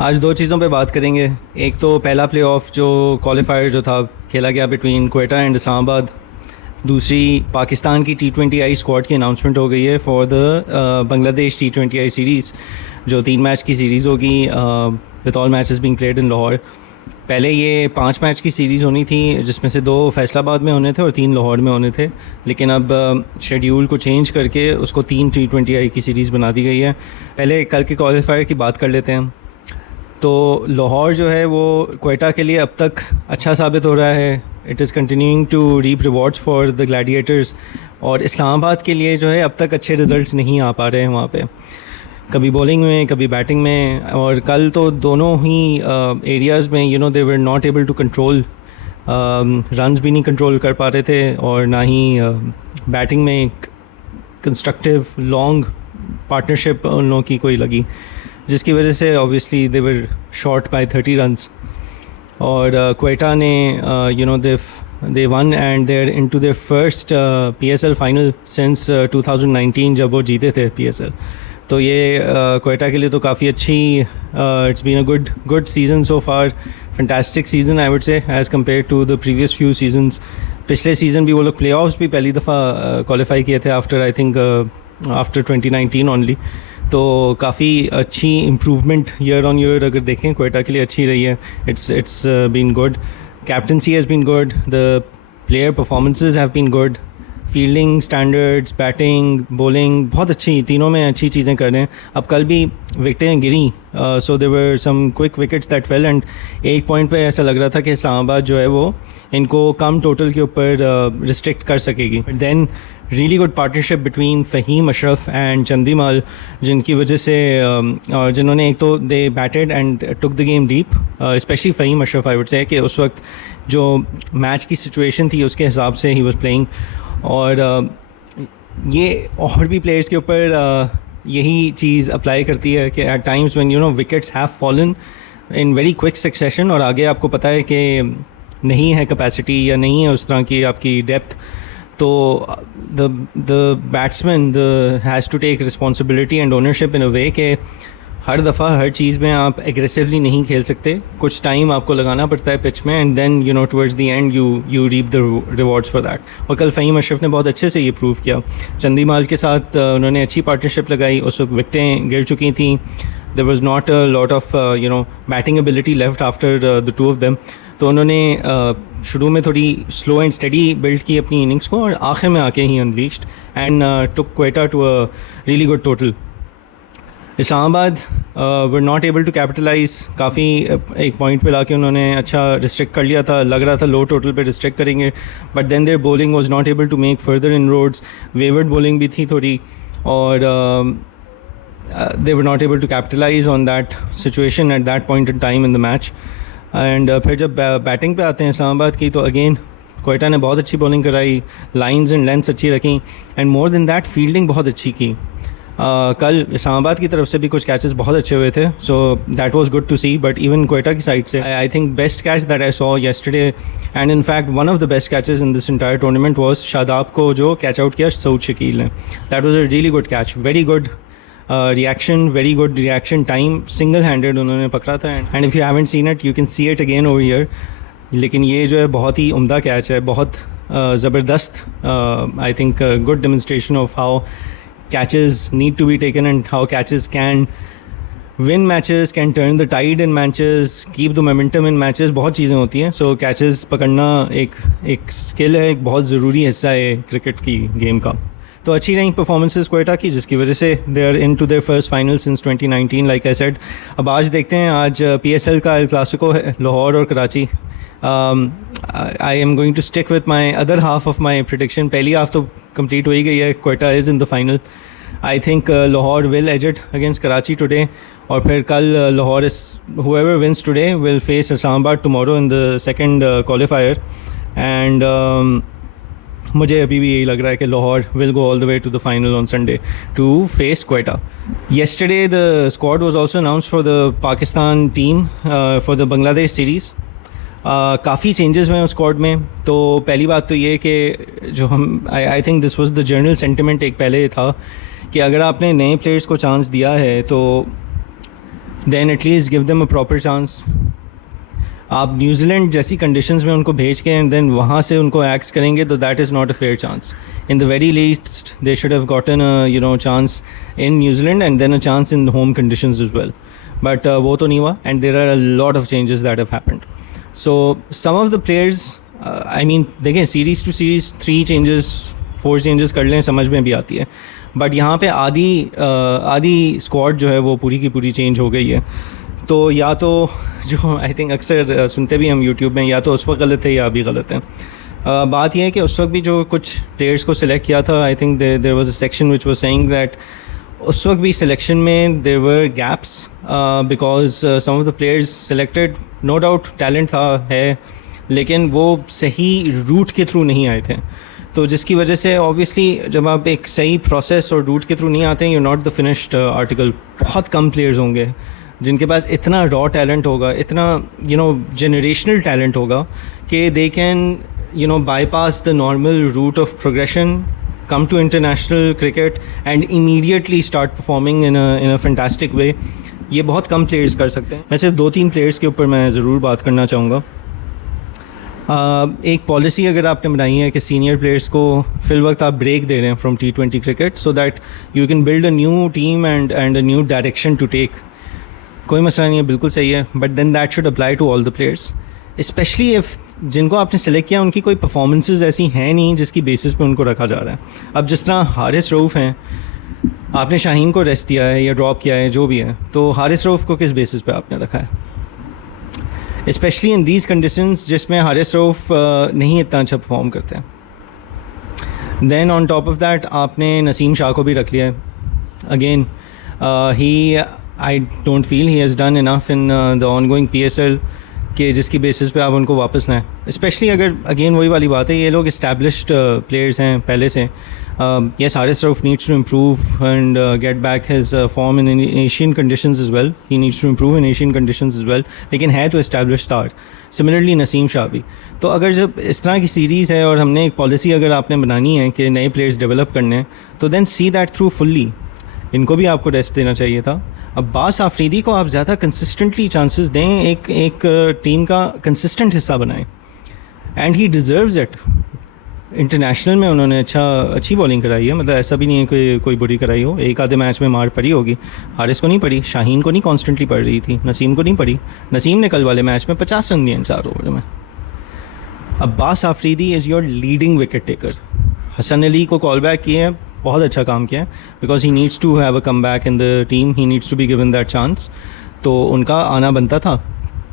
आज दो चीज़ों पे बात करेंगे। एक तो पहला प्लेऑफ जो क्वालिफायर जो था खेला गया बिटवीन क्वेटा एंड इस्लामाबाद। दूसरी पाकिस्तान की T20I स्क्वाड की अनाउंसमेंट हो गई है for the Bangladesh T20I series, जो 3 मैच की सीरीज़ होगी with all matches being played in Lahore. पहले ये 5 मैच की सीरीज़ होनी थी, जिसमें से 2 फैसलाबाद में होने थे और 3 लाहौर में होने थे, लेकिन अब शेड्यूल को चेंज करके उसको 3 T20I की सीरीज़ बना दी गई है। पहले कल के क्वालिफायर की बात कर लेते हैं। तो लाहौर जो है वो क्वेटा के लिए अब तक अच्छा साबित हो रहा है। It is continuing to reap rewards for the Gladiators. और इस्लामाबाद के लिए जो है अब तक अच्छे रिजल्ट्स नहीं आ पा रहे हैं वहाँ पे, कभी बॉलिंग में कभी बैटिंग में। और कल तो दोनों ही एरियाज़ में they were not able to control, runs भी नहीं कंट्रोल कर पा रहे थे और ना ही बैटिंग में एक कंस्ट्रक्टिव लॉन्ग पार्टनरशिप उन लोगों की कोई लगी, जिसकी वजह से obviously they were short by 30 runs. और क्वेटा ने they won and they're into their first PSL final since 2019 जब वो जीते थे PSL। तो ये क्वेटा के लिए तो काफ़ी अच्छी, it's been a good season so far, fantastic season I would say as compare to the previous few seasons. पिछले सीज़न भी वो लोग प्लेऑफ्स भी पहली दफ़ा क्वालिफाई किए थे after I think after 2019 only. तो काफ़ी अच्छी इम्प्रूवमेंट ईयर ऑन ईयर अगर देखें क्वेटा के लिए अच्छी रही है। It's been good, captaincy has been good, the player performances have been good, fielding standards, batting, bowling बहुत अच्छी, तीनों में अच्छी चीज़ें कर रहे हैं। अब कल भी विकेटें गिरी, so there were some quick wickets that fell and एक पॉइंट पे ऐसा लग रहा था कि इस्लामाबाद जो है वो इनको कम टोटल के ऊपर रिस्ट्रिक्ट कर सकेगी। But then really good partnership between Faheem Ashraf and Chandimal, जिनकी वजह से जिन्होंने एक तो they batted and took the game deep, especially Faheem Ashraf I would say कि उस वक्त जो मैच की सिचुएशन थी उसके हिसाब से ही वाज प्लेइंग। और ये और भी प्लेयर्स के ऊपर यही चीज़ अप्लाई करती है कि at times when wickets have fallen in very quick succession और आगे आपको पता है कि नहीं है कैपेसिटी या नहीं है उस तरह की आपकी डेप्थ, तो the batsman has to take responsibility and ownership in a way कि हर दफ़ा हर चीज़ में आप एग्रेसिवली नहीं खेल सकते, कुछ टाइम आपको लगाना पड़ता है पिच में and then towards the end you reap the rewards for that. और कल फ़हीम अशरफ ने बहुत अच्छे से ये प्रूव किया। चंदीमाल के साथ उन्होंने अच्छी पार्टनरशिप लगाई, उस वक्त विकटें गिर चुकी थी, there was not a lot of batting ability left after the two of them. तो उन्होंने शुरू में थोड़ी स्लो एंड स्टडी बिल्ड की अपनी इनिंग्स को और आखिर में आके ही unleashed and took Quetta to a really good total. Islamabad were not able to capitalize, काफ़ी एक पॉइंट पे लाके उन्होंने अच्छा रिस्ट्रिक्ट कर लिया था, लग रहा था लो टोटल पे रिस्ट्रिक्ट करेंगे, but then their bowling was not able to make further inroads, wayward bowling भी थी थोड़ी और they were not able to capitalize on that situation at that point in time in the match. And फिर जब batting पे आते हैं इस्लामाबाद की, तो अगेन क्वेटा ने बहुत अच्छी बॉलिंग कराई, लाइंस एंड लेंथ्स अच्छी रखी and more than that fielding बहुत अच्छी की। कल इस्लामाबाद की तरफ से भी कुछ कैचेस बहुत अच्छे हुए थे, so that was good to see. But even Quetta की साइड से I think best catch that I saw yesterday and in fact one of the best catches in this entire tournament was Shadab को जो catch out किया सऊद शकील ने। That was a really good catch, very good reaction, very good reaction time, single handed उन्होंने पकड़ा था and if you haven't seen it you can see it again over here. लेकिन ये जो है बहुत ही उम्दा कैच है, बहुत ज़बरदस्त, I think good demonstration of how catches need to be taken and how catches can win matches, can turn the tide in matches, keep the momentum in matches, बहुत चीज़ें होती हैं। so catches पकड़ना एक skill है, एक बहुत ज़रूरी हिस्सा है क्रिकेट की गेम का। तो अच्छी रही परफॉर्मेंसेस क्वेटा की, जिसकी वजह से they are into their first final since 2019 like I said. अब आज देखते हैं, आज PSL का एल क्लासिको है, लाहौर और Karachi. I am going to stick with my other half of my prediction. पहली हाफ तो complete हो ही गई है, Quetta is in the final. I think Lahore will edge it against Karachi today. और फिर कल Lahore is, whoever wins today will face Islamabad tomorrow in the second qualifier. And मुझे अभी भी यही लग रहा है कि Lahore will go all the way to the final on Sunday to face Quetta. Yesterday the squad was also announced for the Pakistan team for the Bangladesh series. काफ़ी changes हुए हैं उस स्क्वाड में। तो पहली बात तो ये कि जो हम I think this was the general sentiment एक पहले था कि अगर आपने नए प्लेयर्स को चांस दिया है तो then at least give them a proper chance. आप न्यूजीलैंड जैसी कंडीशंस में उनको भेज के एंड देन वहाँ से उनको एक्स करेंगे तो that is not a fair chance. In the very least they should have gotten chance in New Zealand and then a chance in home conditions as well. But वो तो नहीं हुआ and there are a lot of changes that have happened. So some of the players I mean देखें series two series 3 changes 4 changes कर लें समझ में भी आती है. बट यहाँ पे आधी स्क्वाड जो है वो पूरी की पूरी चेंज हो गई है. तो या तो जो आई थिंक अक्सर सुनते भी हम यूट्यूब में, या तो उस वक्त गलत है या अभी गलत है. बात यह है कि उस वक्त भी जो कुछ प्लेयर्स को सिलेक्ट किया था, I think there was a section which was saying that उस वक्त भी सिलेक्शन में there were gaps because some of the players selected no doubt talent था है, लेकिन वो सही रूट के थ्रू नहीं आए थे. तो जिसकी वजह से ऑब्वियसली जब आप एक सही प्रोसेस और रूट के थ्रू नहीं आते हैं, you not the finished article. बहुत कम प्लेयर्स होंगे जिनके पास इतना रॉ टैलेंट होगा, इतना जनरेशनल टैलेंट होगा कि they can bypass the normal route of progression, come to international cricket and immediately start performing in a fantastic way. ये बहुत कम प्लेयर्स कर सकते हैं. मैं सिर्फ 2-3 प्लेयर्स के ऊपर मैं ज़रूर बात करना चाहूँगा. एक पॉलिसी अगर आपने बनाई है कि सीनियर प्लेयर्स को फिल वक्त आप ब्रेक दे रहे हैं from T20 cricket so that you can build a new team and a new direction to take. कोई मसला नहीं है, बिल्कुल सही है. But then that should apply to all the players, specially if जिनको आपने सेलेक्ट किया उनकी कोई परफॉर्मेंसेज ऐसी हैं नहीं जिसकी बेसिस पे उनको रखा जा रहा है. अब जिस तरह हारिस रऊफ़ हैं, आपने शाहीन को रेस्ट दिया है या ड्रॉप किया है जो भी है, तो हारिस रऊफ़ को किस बेसिस पे आपने रखा है, स्पेशली इन दीज कंडीशंस जिसमें हारिस रऊफ़ नहीं इतना अच्छा परफॉर्म करते हैं. Then on top of that आपने नसीम शाह को भी रख लिया है. Again he I don't feel he has done enough in the ongoing PSL कि जिसकी बेसिस पे आप उनको वापस लाएं. स्पेशली अगर अगेन वही वाली बात है, ये लोग इस्टेब्लिश्ड प्लेयर्स हैं पहले से. Yes, Haris Rauf needs to improve and get back his form in Asian conditions as well. He needs to improve in Asian conditions as well, लेकिन है तो established star. Similarly Naseem Shah भी. तो अगर जब इस तरह की सीरीज़ है और हमने एक पॉलिसी अगर आपने बनानी है कि नए प्लेयर्स डेवलप करने हैं, तो then see that through fully. इनको भी आपको रेस्ट देना चाहिए था. अब्बास आफरीदी को आप ज़्यादा कंसिस्टेंटली चांसेस दें, एक टीम का कंसिस्टेंट हिस्सा बनाएं and he deserves it. International में उन्होंने अच्छी बॉलिंग कराई है, मतलब ऐसा भी नहीं है कि कोई बुरी कराई हो. एक आधे मैच में मार पड़ी होगी, हारिस को नहीं पड़ी, शाहीन को नहीं कॉन्स्टेंटली पड़ रही थी, नसीम को नहीं पड़ी. नसीम ने कल वाले मैच में 50 रन दिए 4 ओवर में. Abbas Afridi is your leading wicket taker. Hasan Ali को कॉल बैक किए हैं, बहुत अच्छा काम किया है, because he needs to have a come back in the team, he needs to be given that chance. तो उनका आना बनता था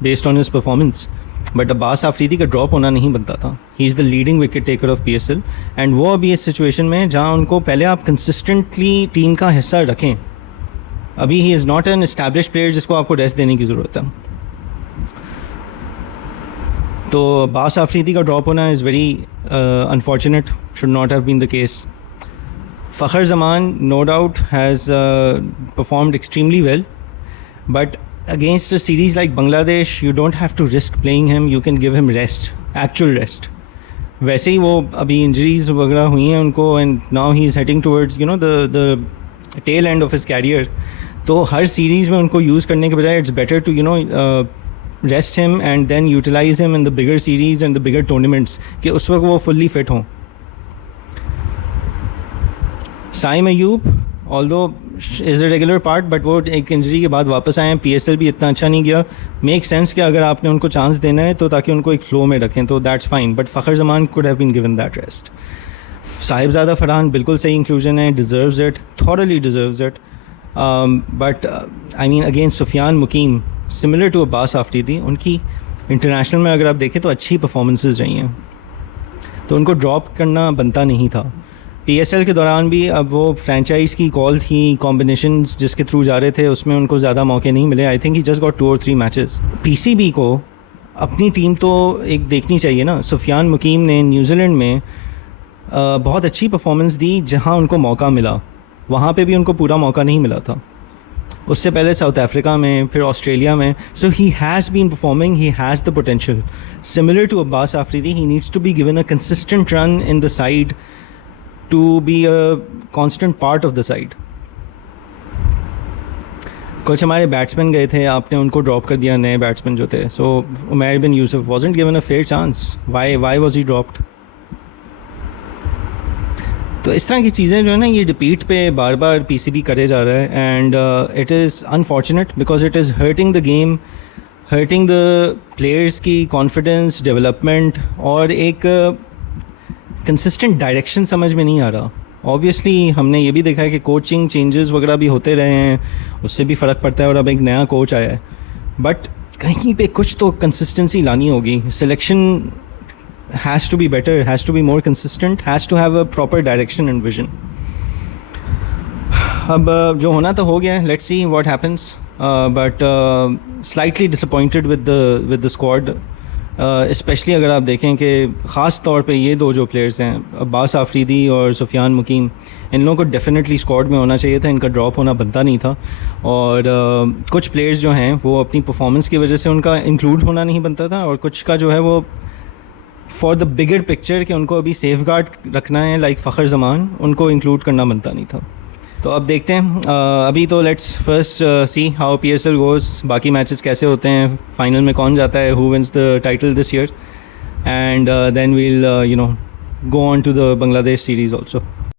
based on his performance, but Abbas Afridi का ड्रॉप होना नहीं बनता था. He is the leading wicket taker of PSL and वो अभी इस सिचुएशन में जहाँ उनको पहले आप कंसिस्टेंटली टीम का हिस्सा रखें. अभी he is not an established player जिसको आपको रेस्ट देने की ज़रूरत है. तो अब्बास आफरीदी का ड्रॉप होना is very unfortunate, should not have been the case. Fakhar Zaman, no doubt, has performed extremely well, but against a series like Bangladesh, you don't have to risk playing him. You can give him rest, actual rest. वैसे ही वो अभी injuries वगैरह हुई हैं उनको, and now he is heading towards the tail end of his career. तो हर series में उनको यूज़ करने के बजाय it's better to rest him and then utilize him in the bigger series and the bigger tournaments, कि उस वक्त वो फुल्ली फिट हों. Saim Ayub although is a regular part, but वो एक इंजरी के बाद वापस आए हैं. PSL भी इतना अच्छा नहीं गया. मेक सेंस कि अगर आपने उनको चांस देना है तो ताकि उनको एक फ्लो में रखें, तो that's fine. But Fakhar Zaman could have been given that rest. Sahibzada Farhan बिल्कुल सही इंक्लूजन है, deserves it, thoroughly deserves it. But I mean again Sufiyan Muqeem, similar to Abbas Afridi, उनकी इंटरनेशनल में अगर आप देखें तो अच्छी परफॉर्मेंसेज रही हैं, तो उनको ड्रॉप करना बनता नहीं था. PSL के दौरान भी अब वो फ्रेंचाइज की कॉल थी, कॉम्बिनेशंस जिसके थ्रू जा रहे थे, उसमें उनको ज़्यादा मौके नहीं मिले. I think he just got 2 or 3 matches. PCB को अपनी टीम तो एक देखनी चाहिए ना. सुफियान मुकीम ने न्यूजीलैंड में बहुत अच्छी परफॉर्मेंस दी, जहां उनको मौका मिला वहाँ पे भी उनको पूरा मौका नहीं मिला था. उससे पहले साउथ अफ्रीका में, फिर ऑस्ट्रेलिया में. So he has been performing, he has the potential. Similar to Abbas Afridi, he needs to be given a consistent run in the side to be a constant part of the side. कुछ हमारे batsman गए थे, आपने उनको drop कर दिया, नए batsman जो थे. So Umair bin Yusuf wasn't given a fair chance. Why was he dropped? तो इस तरह की चीज़ें जो है ना, ये रिपीट पे बार बार पीसीबी करे जा रहा है. And it is unfortunate because it is hurting the game, hurting the players की कॉन्फिडेंस, डेवलपमेंट, और एक कंसिस्टेंट डायरेक्शन समझ में नहीं आ रहा. ऑब्वियसली हमने ये भी देखा है कि कोचिंग चेंजेस वगैरह भी होते रहे हैं, उससे भी फ़र्क पड़ता है, और अब एक नया कोच आया है. बट कहीं पे कुछ तो कंसिस्टेंसी लानी होगी. Selection has to be better, has to be more consistent, has to have a proper direction and vision. अब जो होना तो हो गया है, let's see what happens, but slightly disappointed with the squad, especially अगर आप देखें कि ख़ास तौर पे ये दो जो प्लेयर्स हैं, अब्बास आफरीदी और सुफियान मुकीम, इन लोगों को डेफिनेटली स्क्वाड में होना चाहिए था. इनका ड्रॉप होना बनता नहीं था. और कुछ प्लेयर्स जो हैं वो अपनी परफॉर्मेंस की वजह से उनका इंक्लूड होना नहीं बनता था, और कुछ का जो है वो फॉर द बिगर पिक्चर कि उनको अभी सेफ गार्ड रखना है, लाइक फ़खर ज़मान, उनको इंक्लूड करना बनता नहीं था. तो अब देखते हैं. अभी तो let's first see how PSL goes. बाकी मैचेस कैसे होते हैं, फाइनल में कौन जाता है, who wins the title this year, and then we'll go on to the Bangladesh series also.